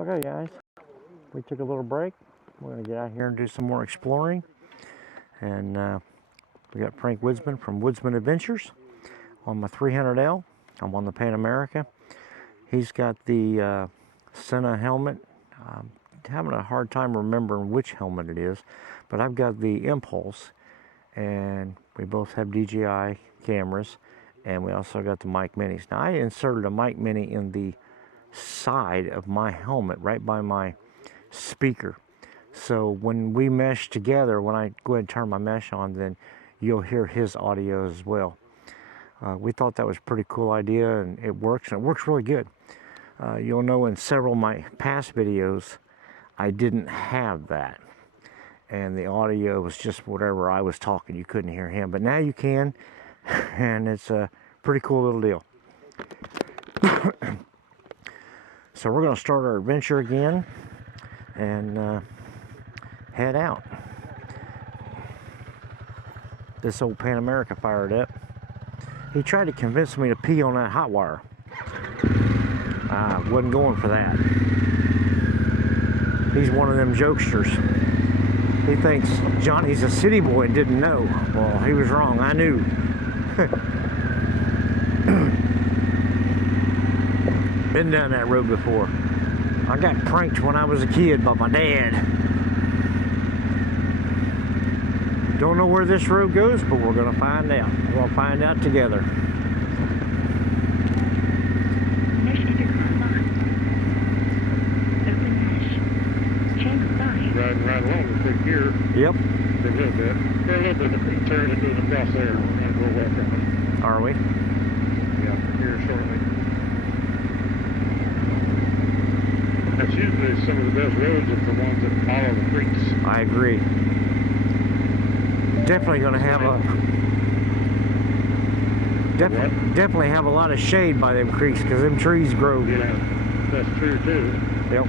Okay guys, we took a little break. We're going to get out here and do some more exploring. And we got Frank Woodsman from Woodsman Adventures on my 300L. I'm on the Pan America. He's got the Sena helmet. I'm having a hard time remembering which helmet it is, but I've got the Impulse, and we both have DJI cameras, and we also got the Mic Minis. Now I inserted a Mic Mini in the side of my helmet right by my speaker, so when we mesh together, when I go ahead and turn my mesh on, then you'll hear his audio as well. We thought that was a pretty cool idea, and it works really good. You'll know in several of my past videos I didn't have that, and the audio was just whatever I was talking, you couldn't hear him, but now you can, and it's a pretty cool little deal. So we're going to start our adventure again and head out. This old Pan America fired up. He tried to convince me to pee on that hot wire. I wasn't going for that. He's one of them jokesters. He thinks Johnny's a city boy and didn't know. Well, he was wrong. I knew. Been down that road before. I got pranked when I was a kid by my dad. Don't know where this road goes, but we're going to find out. We're going to find out together. Riding right along the big gear. Yep. A little bit. We're a little bit of a turn into the cross there. And we'll walk on it. Are we? Yeah, here shortly. That's usually some of the best roads are the ones that follow the creeks. I agree. Definitely going to have a definitely have a lot of shade by them creeks, because them trees grow. Yeah, that's true too. Yep.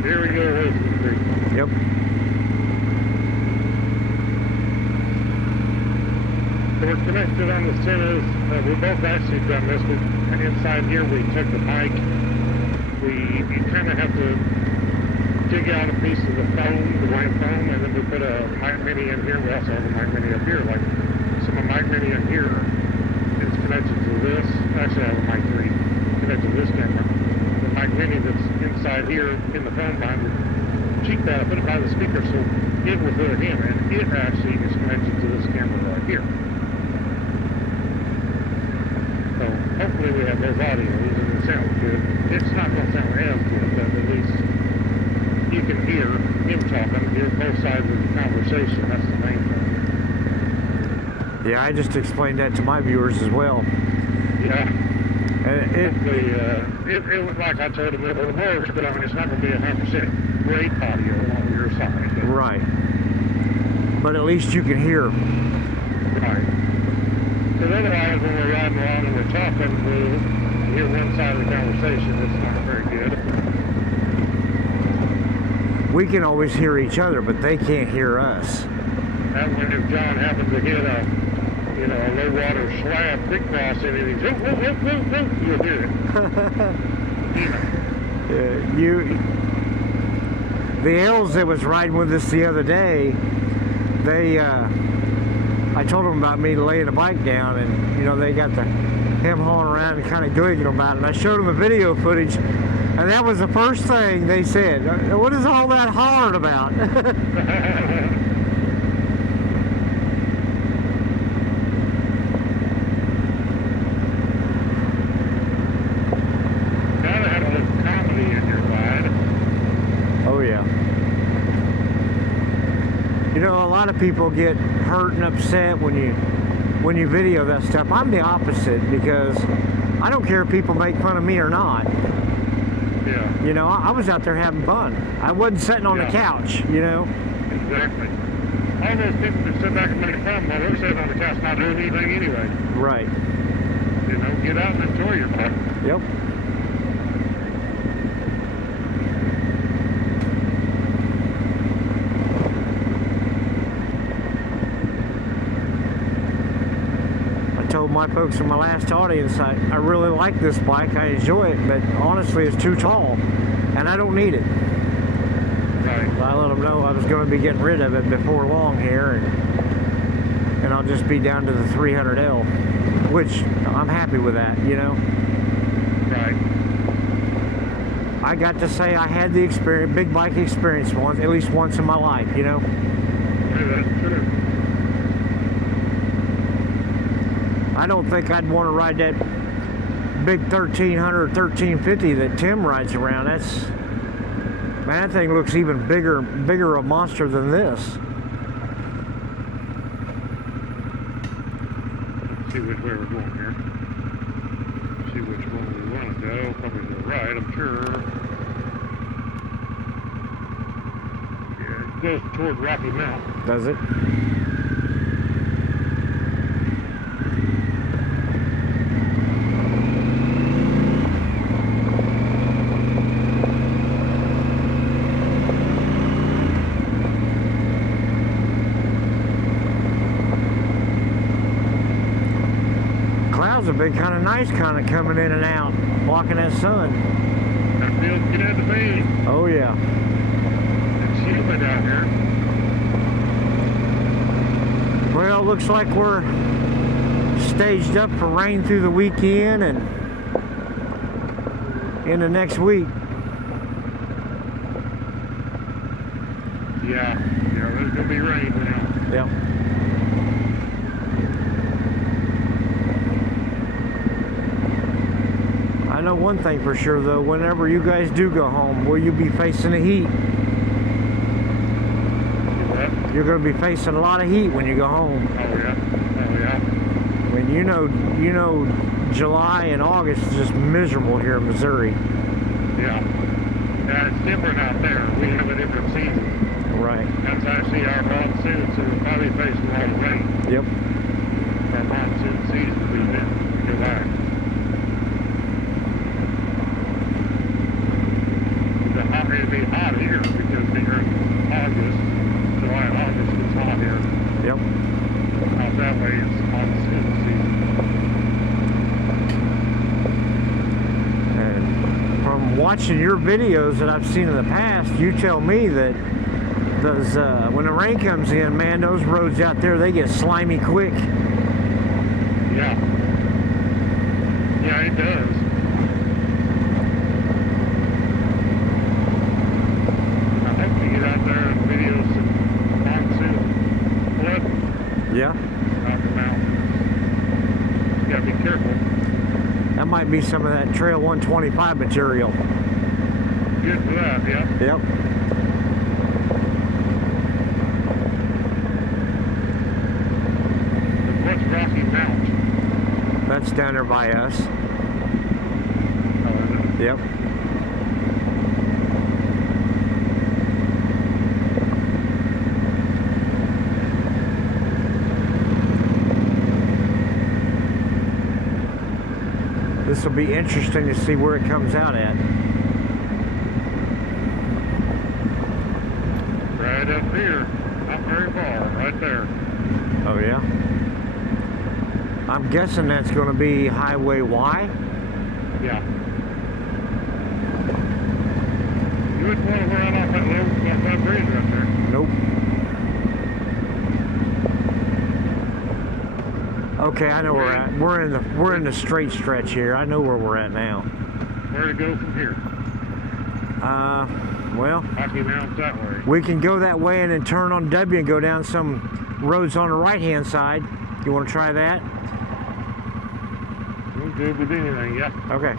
Here we go away from the creek. Yep. So we're connected on the Senas. We both actually done this. And inside here we took the mic. You kind of have to dig out a piece of the foam, the white foam, and then we put a Mic Mini in here. We also have a Mic Mini up here. Like, so my Mic Mini in here is connected to this. Actually, I have a Mic 3 connected to this camera. The Mic Mini that's inside here in the phone line, we cheat that, put it by the speaker so it will hear him, and it actually is connected to this camera right here. So hopefully we have those audios and it sounds good. It's not going to sound as good, but at least you can hear him talking, hear both sides of the conversation. That's the main thing. Yeah, I just explained that to my viewers as well. Yeah. Hopefully, it was like I told him, it works, but I mean, it's not going to be 100% great audio on your side. But, right. But at least you can hear. Right. Because otherwise, when we're riding along and we're talking, we'll hear one side of the conversation that's not very good. We can always hear each other, but they can't hear us. And when if John happens to hit a low water slab creek crossing and he's whoop, whoop, whoop, whoop, whoop, you'll hear it. The elves that was riding with us the other day, I told them about me laying the bike down, and they got him hauling around and kind of giggling about it. And I showed them the video footage, and that was the first thing they said. What is all that hollering about? Gotta have a little comedy in your ride. Oh yeah. A lot of people get hurt and upset when you video that stuff. I'm the opposite, because I don't care if people make fun of me or not. Yeah. I was out there having fun. I wasn't sitting on the couch, Exactly. All those people that sit back and make fun while they're sitting on the couch not doing anything anyway. Right. Get out and enjoy yourself. Yep. my folks in my last audience, I really like this bike. I enjoy it, but honestly, it's too tall, and I don't need it. Right. I let them know I was going to be getting rid of it before long here, and I'll just be down to the 300L, which I'm happy with that, you know. Right. I got to say I had the experience, big bike experience once, at least once in my life, you know. Yeah, that's true. I don't think I'd want to ride that big 1300 or 1350 that Tim rides around. Man, that thing looks even bigger a monster than this. Let's see which way we're going here. See which one we want to go. Probably to the right, I'm sure. Yeah, it goes toward Rocky Mountain. Does it? Clouds have been kind of nice, kind of coming in and out, blocking that sun. That feels good to me. Oh yeah. It's humid out here. Well, looks like we're staged up for rain through the weekend and into next week. Yeah, there's gonna be rain now. Yep. I know one thing for sure though, whenever you guys do go home, will you be facing the heat? What? You're going to be facing a lot of heat when you go home. Oh yeah. I mean, you know, July and August is just miserable here in Missouri. Yeah. Yeah, it's different out there. We have a different season. Right. That's actually our monsoon, so we'll probably face a lot of rain. Yep. Our monsoon season will be in July. It'll be hot here because here in August, July and August, it's hot here. Yep. Out that way, it's monsoon season. And from watching your videos that I've seen in the past, you tell me that those when the rain comes in, man, those roads out there, they get slimy quick. Yeah. Yeah, it does. I hope to get out there and video some monsoon flood Yeah. out the mountains. You gotta be careful. That might be some of that Trail 125 material. Good for that, yeah. Yep. What's Rocky Mountain? That's down there by us. Oh, is it? Yep. This will be interesting to see where it comes out at. Right up here. Not very far. Right there. Oh yeah? I'm guessing that's going to be Highway Y. Yeah. You wouldn't want to run off that low bridge right there. Nope. Okay, I know where we're at. We're in the straight stretch here. I know where we're at now. Where to go from here? Well, Rocky Mountain's that way. we can go that way and then turn on W and go down some roads on the right-hand side. You want to try that? We'll do with anything, yeah. Okay.